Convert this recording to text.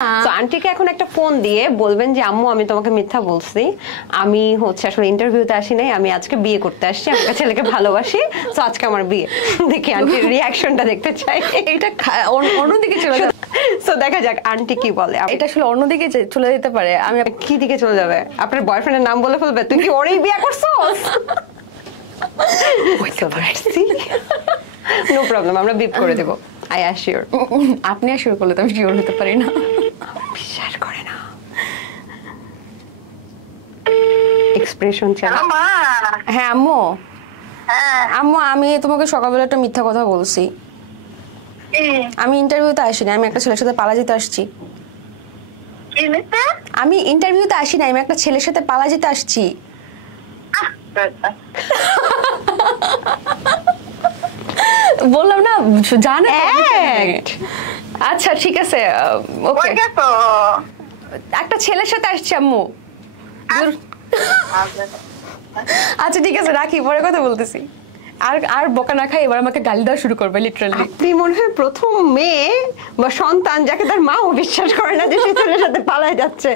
তো আন্টিকে এখন একটা ফোন দিয়ে বলবেন যে আম্মু আমি তোমাকে মিথ্যা বলছি, আমি আসলে ইন্টারভিউতে আসি নাই, আমি আজকে বিয়ে করতে আসছি, আমি একটা ছেলেকে ভালোবাসি, তো আজকে আমার বিয়ে। দেখি আন্টির রিয়াকশনটা দেখতে চাই। এটা অন্যদিকে চলে যাবে, তো দেখা যাক আন্টি কি বলে। এটা আসলে অন্যদিকে চলে যেতে পারে। আমি কি দিকে চলে যাবে? আপনার বয়ফ্রেন্ডের নাম বলে ফেলবে? তুই কি ওরই বিয়ে করছস? নো প্রবলেম, আমরা বিপ করে দেব। I assure. আপনি অ্যাসিওর করলে তো আমি শিওর হতে পারি না। বিশ্বাস করে না। এক্সপ্রেশন চাই। হ্যাঁ আম্মু, আম্মু আমি তোমাকে সকালবেলা একটা মিথ্যা কথা বলছি। আমি ইন্টারভিউতে আসিনি, আমি একটা ছেলের সাথে পালা যেতে আসছি। আমি ইন্টারভিউতে আসি না, আমি একটা ছেলের সাথে পালা যেতে আসছি। বললাম না জানে। আচ্ছা ঠিক আছে, ওকে। একটা ছেলের সাথে আসছি আম্মু। আচ্ছা ঠিক আছে রাখি, পরে কথা বলতেছি। আর বকা না খাই, এবার আমাকে গালি দেওয়া শুরু করবে লিটারালি। আপনি মনে হয় প্রথম মেয়ে বা সন্তান যাকে তার মাও বিশ্বাস করে না যে সে ছেলের সাথে পালায় যাচ্ছে।